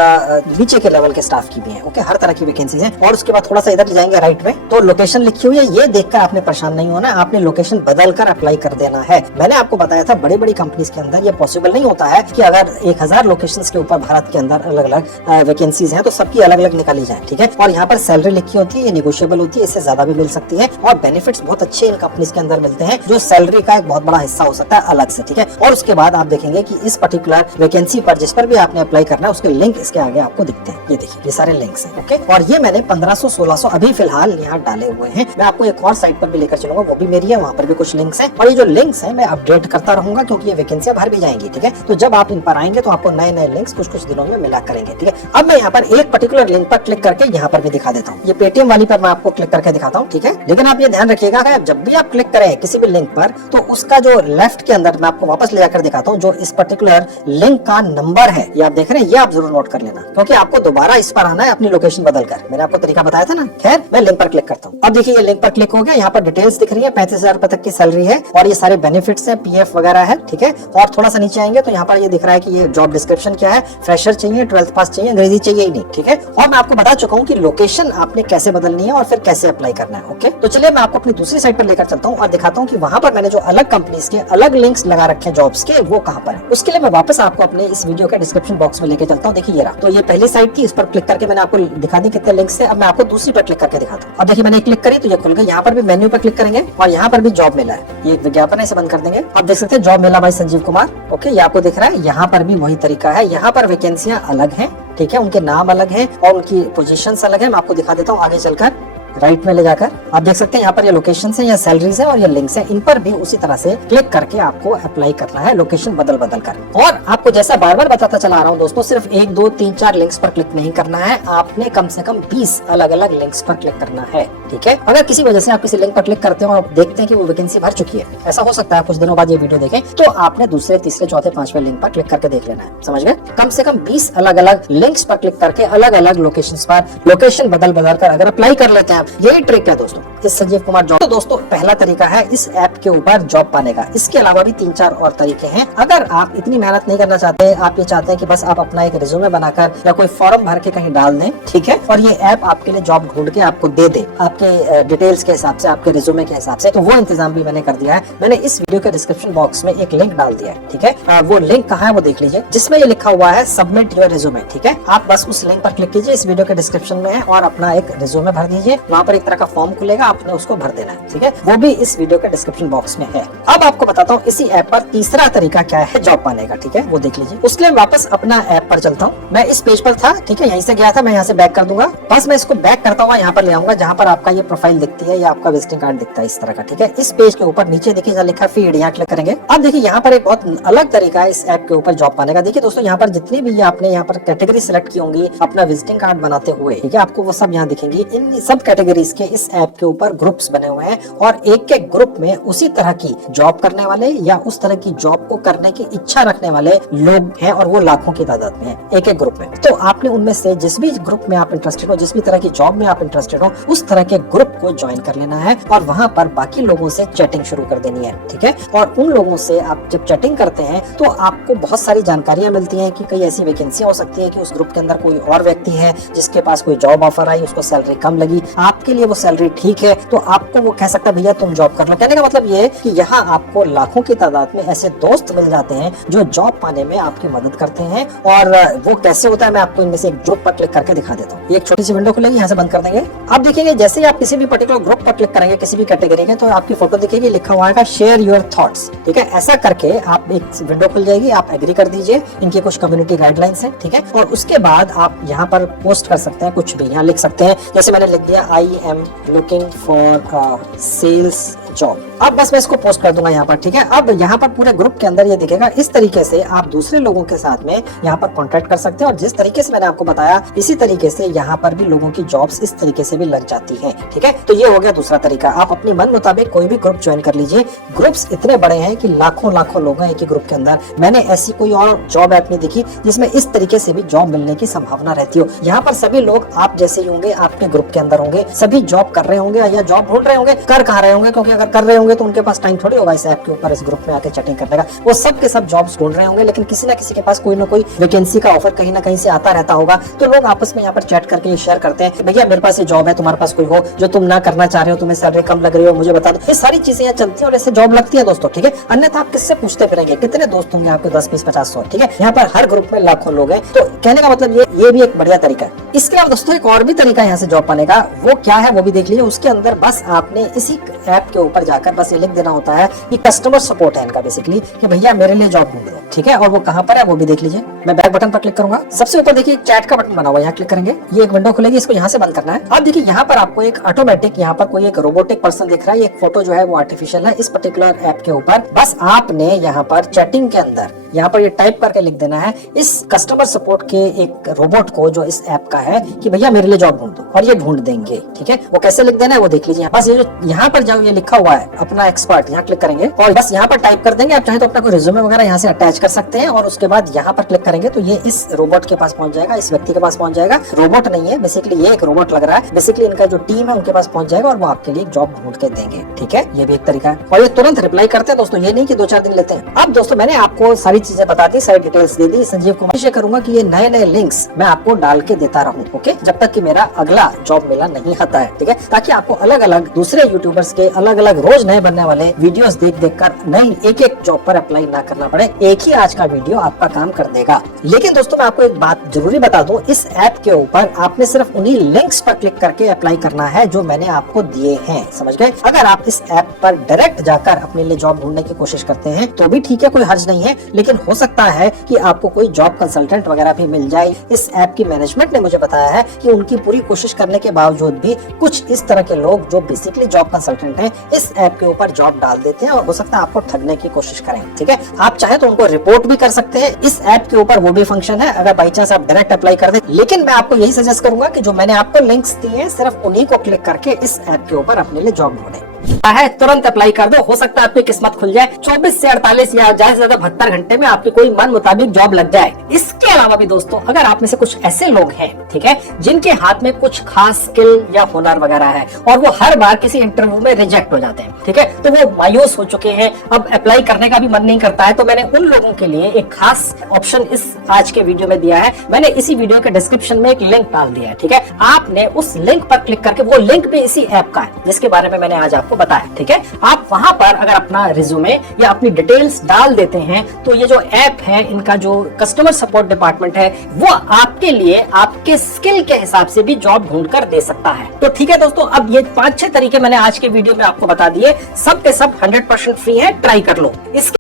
नीचे के लेवल के स्टाफ की भी हैं, ओके, हर तरह की वैकेंसीज हैं। और उसके बाद थोड़ा सा इधर जाएंगे राइट में, तो लोकेशन लिखी हुई है, ये देखकर आपने परेशान नहीं होना, आपने लोकेशन बदल कर अप्लाई कर देना है। मैंने आपको बताया था बड़ी बड़ी कंपनीज के अंदर ये पॉसिबल नहीं होता है कि अगर 1000 लोकेशंस के ऊपर भारत के अंदर अलग अलग वैकेंसीज हैं तो सबकी अलग अलग निकाली जाए, ठीक है। और यहाँ पर सैलरी लिखी होती है, ये निगोशिएबल होती है, इससे ज्यादा भी मिल सकती है, और बेनिफिट्स बहुत अच्छे इन कंपनीज के अंदर मिलते हैं, जो सैलरी का एक बहुत बड़ा हिस्सा हो सकता है अलग से, ठीक है। और उसके बाद आप देखेंगे कि इस पर्टिकुलर वैकेंसी पर जिस पर भी आपने अप्लाई करना है उसके लिंक इसके आगे आपको दिखते हैं, ये देखिए ये सारे लिंक्स हैं, ओके। और ये मैंने 1500-1600 अभी फिलहाल यहाँ डाले हुए हैं। मैं आपको एक और साइट पर भी लेकर चलूंगा, वो भी मेरी है, वहाँ पर भी कुछ लिंक्स हैं, और ये जो लिंक्स हैं मैं अपडेट करता रहूंगा, क्योंकि ये वैकेंसियां भर भी जाएंगी, ठीक है। तो जब आप इन पर आएंगे तो आपको नए नए लिंक्स कुछ कुछ दिनों में मिला करेंगे, ठीक है। अब मैं यहाँ पर एक पर्टिकुलर लिंक पर क्लिक करके यहाँ पर भी दिखा देता हूँ, ये पेटीएम वाली पर मैं आपको क्लिक करके दिखाता हूँ, ठीक है। लेकिन आप ये ध्यान रखिएगा कि जब भी आप क्लिक करें किसी भी लिंक पर, तो उसका जो लेफ्ट के अंदर मैं आपको वापस ले जाकर दिखाता हूँ, जो इस पर्टिकुलर लिंक का नंबर है, ये आप देख रहे हैं, ये आप जरूर नोट कर लेना, क्योंकि आपको दोबारा इस पर आना है अपनी लोकेशन बदलकर। मैंने आपको तरीका बताया था ना। खैर मैं लिंक पर क्लिक करता हूँ। अब देखिए ये लिंक पर क्लिक हो गया, यहाँ पर डिटेल्स दिख रही है, 35,000 रुपए तक की सैलरी है, और ये सारे बेनिफिट्स है, PF वगैरह है, ठीक है। और थोड़ा सा नीचे आएंगे तो यहाँ पर ये दिख रहा है कि ये जॉब डिस्क्रिप्शन क्या है, फ्रेशर चाहिए, 12th पास चाहिए, अंग्रेजी चाहिए ही नहीं, ठीक है। और मैं आपको बता चुका हूँ कि लोकेशन आपने कैसे बदलनी है और फिर कैसे अप्लाई करना है, ओके। तो चलिए मैं आपको अपनी दूसरी साइट पर लेकर चलता हूँ और दिखाता हूँ कि वहाँ पर मैंने जो अलग कंपनीज के अलग लिंक्स लगा रखे हैं जॉब्स के, वो कहाँ पर है। उसके लिए मैं वापस आपको अपने इस वीडियो के डिस्क्रिप्शन बॉक्स में लेकर चलता हूँ। देखिए ये रहा, तो ये पहली साइट थी, इस पर क्लिक करके मैंने आपको दिखा दी कितने लिंक्स थे। अब मैं आपको दूसरी पर क्लिक करके दिखाता हूँ। अब देखिए मैंने क्लिक करी तो ये खुल गई, यहाँ पर भी मेन्यू पर क्लिक करेंगे और यहाँ पर भी जॉब मेला है, ये विज्ञापन है, इसे बंद कर देंगे। अब देख सकते हैं जॉब मेला बाय संजीव कुमार, ओके, ये आपको दिख रहा है। यहाँ पर भी वही तरीका है, यहाँ पर वैकेंसियां अलग हैं, ठीक है, उनके नाम अलग हैं और उनकी पोजीशंस अलग है। मैं आपको दिखा देता हूँ आगे चलकर, राइट में ले जाकर आप देख सकते हैं यहाँ पर ये लोकेशन है, या सैलरीज है और ये लिंक्स है, इन पर भी उसी तरह से क्लिक करके आपको अप्लाई करना है, लोकेशन बदल बदल कर। और आपको जैसा बार बार बताता चला रहा हूँ दोस्तों, सिर्फ 1, 2, 3, 4 लिंक्स पर क्लिक नहीं करना है, आपने कम से कम 20 अलग अलग लिंक्स पर क्लिक करना है, ठीक है। अगर किसी वजह से आप किसी लिंक पर क्लिक करते हो और देखते हैं कि वो वैकेंसी भर चुकी है, ऐसा हो सकता है कुछ दिनों बाद ये वीडियो देखें, तो आपने दूसरे, तीसरे, चौथे, 5वें लिंक पर क्लिक करके देख लेना है, समझ गए। कम से कम 20 अलग अलग लिंक्स पर क्लिक करके अलग अलग लोकेशंस पर लोकेशन बदल बदल कर अगर अप्लाई कर लेते हैं आप, यही ट्रिक है दोस्तों इस संजीव कुमार जॉब। तो दोस्तों पहला तरीका है इस ऐप के ऊपर जॉब पाने का। इसके अलावा भी 3-4 और तरीके हैं। अगर आप इतनी मेहनत नहीं करना चाहते, आप ये चाहते हैं कि बस आप अपना एक रिज्यूमे बनाकर या कोई फॉर्म भर के कहीं डाल दें, ठीक है, और ये ऐप आपके लिए जॉब ढूंढ के आपको दे दे आपके डिटेल्स के हिसाब से, आपके रिज्यूमे के हिसाब से, तो वो इंतजाम भी मैंने कर दिया है। मैंने इस वीडियो के डिस्क्रिप्शन बॉक्स में एक लिंक डाल दिया है, ठीक है। वो लिंक कहाँ है वो देख लीजिए, जिसमें ये लिखा हुआ है सबमिट योर रिज्यूमे, ठीक है। आप बस उस लिंक पर क्लिक कीजिए, इस वीडियो के डिस्क्रिप्शन में है, और अपना एक रिज्यूमे भर दीजिए। वहाँ पर एक तरह का फॉर्म खुलेगा, आपने उसको भर देना है, ठीक है। वो भी इस वीडियो के डिस्क्रिप्शन बॉक्स में है। अब आपको बताता हूँ इसी ऐप पर तीसरा तरीका क्या है जॉब पाने का, ठीक है, वो देख लीजिए। उसके लिए वापस अपना ऐप पर चलता हूँ। मैं इस पेज पर था, ठीक है, यहीं से गया था, मैं यहाँ से बैक कर दूंगा। बस मैं इसको बैक करता हुआ यहाँ पर ले आऊंगा, जहाँ पर आपका ये प्रोफाइल दिखती है या आपका विजिटिंग कार्ड दिखता है इस तरह का, ठीक है। इस पेज के ऊपर नीचे देखिए लिखा फीड, यहाँ क्लिक करेंगे। अब देखिए यहाँ पर एक बहुत अलग तरीका है इस ऐप के ऊपर जॉब पाने का। देखिए दोस्तों, यहाँ पर जितनी भी आपने यहाँ पर कैटेगरी सिलेक्ट की होंगी अपना विजिटिंग कार्ड बनाते हुए, ठीक है, आपको वो सब यहाँ दिखेंगी। इन सब कैटेगरी कैटेगरीज के इस ऐप के ऊपर ग्रुप्स बने हुए हैं और एक एक ग्रुप में उसी तरह की जॉब करने वाले या उस तरह की जॉब को करने की इच्छा रखने वाले लोग हैं और वो लाखों की तादाद में है एक एक ग्रुप में। तो आपने उनमें से जिस भी ग्रुप में आप इंटरेस्टेड हो, जिस भी तरह की जॉब में आप इंटरेस्टेड हो, उस तरह के ग्रुप को ज्वाइन कर लेना है और वहां पर बाकी लोगों से चैटिंग शुरू कर देनी है, ठीक है। और उन लोगों से आप जब चैटिंग करते हैं तो आपको बहुत सारी जानकारियां मिलती हैं कि कई ऐसी वैकेंसियां हो सकती है कि उस ग्रुप के अंदर कोई और व्यक्ति है जिसके पास कोई जॉब ऑफर आई, उसको सैलरी कम लगी, आपके लिए वो सैलरी ठीक है, तो आपको वो कह सकता है भैया तुम जॉब कर लो। कहने का मतलब ये है कि यहाँ आपको लाखों की तादाद में ऐसे दोस्त मिल जाते हैं जो जॉब पाने में आपकी मदद करते हैं। और वो कैसे होता है मैं आपको इनमें से एक ग्रुप पर क्लिक करके दिखा देता हूँ। एक छोटी सी विंडो खुलेगी, यहाँ से बंद कर देंगे। अब देखिए जैसे ही आप किसी भी पर्टिकुलर ग्रुप पर क्लिक करेंगे किसी भी कैटेगरी के, तो आपकी फोटो दिखेगी, लिखा हुआ है शेयर योर थॉट्स, ठीक है। ऐसा करके आप एक विंडो खुल जाएगी, आप एग्री कर दीजिए, इनकी कुछ कम्युनिटी गाइडलाइंस है, ठीक है। और उसके बाद आप यहाँ पर पोस्ट कर सकते हैं, कुछ भी यहाँ लिख सकते हैं, जैसे मैंने लिख दिया I am looking for sales job. अब बस मैं इसको पोस्ट कर दूंगा यहाँ पर, ठीक है। अब यहाँ पर पूरे ग्रुप के अंदर ये दिखेगा। इस तरीके से आप दूसरे लोगों के साथ में यहाँ पर कॉन्टेक्ट कर सकते हैं और जिस तरीके से मैंने आपको बताया इसी तरीके से यहाँ पर भी लोगों की जॉब्स इस तरीके से भी लग जाती हैं, ठीक है। तो ये हो गया दूसरा तरीका। आप अपने मन मुताबिक कोई भी ग्रुप ज्वाइन कर लीजिए। ग्रुप्स इतने बड़े हैं कि लाखों लाखों लोग हैं एक ही ग्रुप के अंदर। मैंने ऐसी कोई और जॉब ऐप नहीं देखी जिसमें इस तरीके से भी जॉब मिलने की संभावना रहती हो। यहाँ पर सभी लोग आप जैसे ही होंगे, आपके ग्रुप के अंदर होंगे, सभी जॉब कर रहे होंगे या जॉब ढूंढ रहे होंगे। कर कहाँ रहे होंगे, क्योंकि अगर कर रहे होंगे तो उनके पास टाइम थोड़ी होगा इस ऐप के ऊपर इस ग्रुप में आके चैटिंग करने का। वो सब के सब जॉब्स ढूंढ रहे होंगे, लेकिन किसी ना किसी के पास कोई ना कोई वैकेंसी का ऑफर कहीं ना कहीं से आता रहता होगा। तो लोग आपस में यहाँ पर चैट करके शेयर करते हैं, भैया मेरे पास ये जॉब है, तुम्हारे पास कोई हो जो तुम ना करना चाह रहे हो, तुम्हें सैलरी कम लग रही हो, मुझे बता दो। ये सारी चीजें यहाँ चलती है और इससे जॉब लगती है दोस्तों, ठीक है। अन्यथा आप किससे पूछते फिरेंगे, कितने दोस्त होंगे आपके 10 20 50 100, ठीक है। यहाँ पर हर ग्रुप में लाखों लोग हैं। तो कहने का मतलब ये भी एक बढ़िया तरीका है। इसके अलावा दोस्तों एक और भी तरीका यहाँ से जॉब पाने का, वो क्या है वो भी देख लीजिए। उसके अंदर बस आपने इसी ऐप के ऊपर जाकर बस ये लिख देना होता है कि कस्टमर सपोर्ट है इनका बेसिकली, कि भैया मेरे लिए जॉब ढूंढ दो, ठीक है। और वो कहाँ पर है वो भी देख लीजिए। मैं बैक बटन पर क्लिक करूंगा, सबसे ऊपर देखिए चैट का बटन बना हुआ है, यहाँ क्लिक करेंगे, ये एक विंडो खुलेगी, इसको यहाँ से बंद करना है। अब देखिए यहाँ पर आपको एक ऑटोमेटिक यहाँ पर कोई एक रोबोटिक पर्सन दिख रहा है, एक फोटो जो है वो आर्टिफिशियल है इस पर्टिकुलर ऐप के ऊपर। बस आपने यहाँ पर चैटिंग के अंदर यहाँ पर ये टाइप करके लिख देना है इस कस्टमर सपोर्ट के एक रोबोट को जो इस ऐप का है कि भैया मेरे लिए जॉब ढूंढ दो, और ये ढूंढ देंगे, ठीक है। वो कैसे लिख देना है वो देख लीजिए। बस ये जो यहाँ पर जाओ ये लिखा हुआ है अपना एक्सपर्ट, यहाँ क्लिक करेंगे और बस यहाँ पर टाइप कर देंगे। आप चाहे तो अपना कोई रिज्यूमे वगैरह यहाँ से अटैच कर सकते हैं और उसके बाद यहाँ पर क्लिक करेंगे तो ये इस रोबोट के पास पहुंच जाएगा, इस व्यक्ति के पास पहुंच जाएगा। रोबोट नहीं है बेसिकली, ये एक रोबोट लग रहा है। बेसिकली इनका जो टीम है उनके पास पहुंच जाएगा और वो आपके लिए जॉब ढूंढ के देंगे, ठीक है। ये भी एक तरीका है और ये तुरंत रिप्लाई करते हैं दोस्तों, ये नहीं कि 2-4 दिन लेते हैं। अब दोस्तों मैंने आपको सारी चीजें बता दी, सारी डिटेल्स दे दी। संजीव कुमार कोशिश करूंगा कि ये नए नए लिंक्स मैं आपको डाल के देता रहूं, ओके, जब तक कि मेरा अगला जॉब मेला नहीं आता है, ठीक है। ताकि आपको अलग अलग दूसरे यूट्यूबर्स के अलग अलग रोज नए बनने वाले वीडियोस देख देख कर नई एक एक जॉब पर अप्लाई ना करना पड़े। एक ही आज का वीडियो आपका काम कर देगा। लेकिन दोस्तों मैं आपको एक बात जरूरी बता दूं, इस ऐप के ऊपर आपने सिर्फ उन्हीं लिंक्स पर क्लिक करके अप्लाई करना है जो मैंने आपको दिए हैं, समझ गए। अगर आप इस ऐप पर डायरेक्ट जाकर अपने लिए जॉब ढूंढने की कोशिश करते हैं तो भी ठीक है, कोई हर्ज नहीं है। लेकिन हो सकता है कि आपको कोई जॉब कंसल्टेंट वगैरह भी मिल जाए। इस ऐप की मैनेजमेंट ने मुझे बताया है कि उनकी पूरी कोशिश करने के बावजूद भी कुछ इस तरह के लोग जो बेसिकली जॉब कंसल्टेंट हैं इस ऐप के ऊपर जॉब डाल देते हैं और हो सकता है आपको ठगने की कोशिश करें, ठीक है। आप चाहे तो उनको रिपोर्ट भी कर सकते हैं। इस ऐप के ऊपर वो भी फंक्शन है अगर बाई चांस आप डायरेक्ट अप्लाई कर दे। लेकिन मैं आपको यही सजेस्ट करूंगा कि जो मैंने आपको लिंक्स दिए हैं सिर्फ उन्हीं को क्लिक करके इस ऐप के ऊपर अपने लिए जॉब ढूंढें है, तुरंत अप्लाई कर दो। हो सकता है आपकी किस्मत खुल जाए, 24 से 48 या ज्यादा से ज्यादा 72 घंटे में आपकी कोई मन मुताबिक जॉब लग जाए। इसके अलावा भी दोस्तों अगर आप में से कुछ ऐसे लोग हैं, ठीक है, जिनके हाथ में कुछ खास स्किल या हुनर वगैरह है और वो हर बार किसी इंटरव्यू में रिजेक्ट हो जाते हैं, ठीक है, तो वो मायूस हो चुके हैं, अब अप्लाई करने का भी मन नहीं करता है, तो मैंने उन लोगों के लिए एक खास ऑप्शन इस आज के वीडियो में दिया है। मैंने इसी वीडियो के डिस्क्रिप्शन में एक लिंक डाल दिया है, ठीक है। आपने उस लिंक पर क्लिक करके, वो लिंक भी इसी ऐप का है जिसके बारे में मैंने आज आपको बताया, ठीक है। आप वहां पर अगर अपना रिज्यूमे या अपनी डिटेल्स डाल देते हैं तो ये जो ऐप है, इनका जो कस्टमर सपोर्ट डिपार्टमेंट है, वो आपके लिए आपके स्किल के हिसाब से भी जॉब ढूंढ कर दे सकता है। तो ठीक है दोस्तों, अब ये 5-6 तरीके मैंने आज के वीडियो में आपको बता दिए, सब के सब 100% फ्री है, ट्राई कर लो। इसके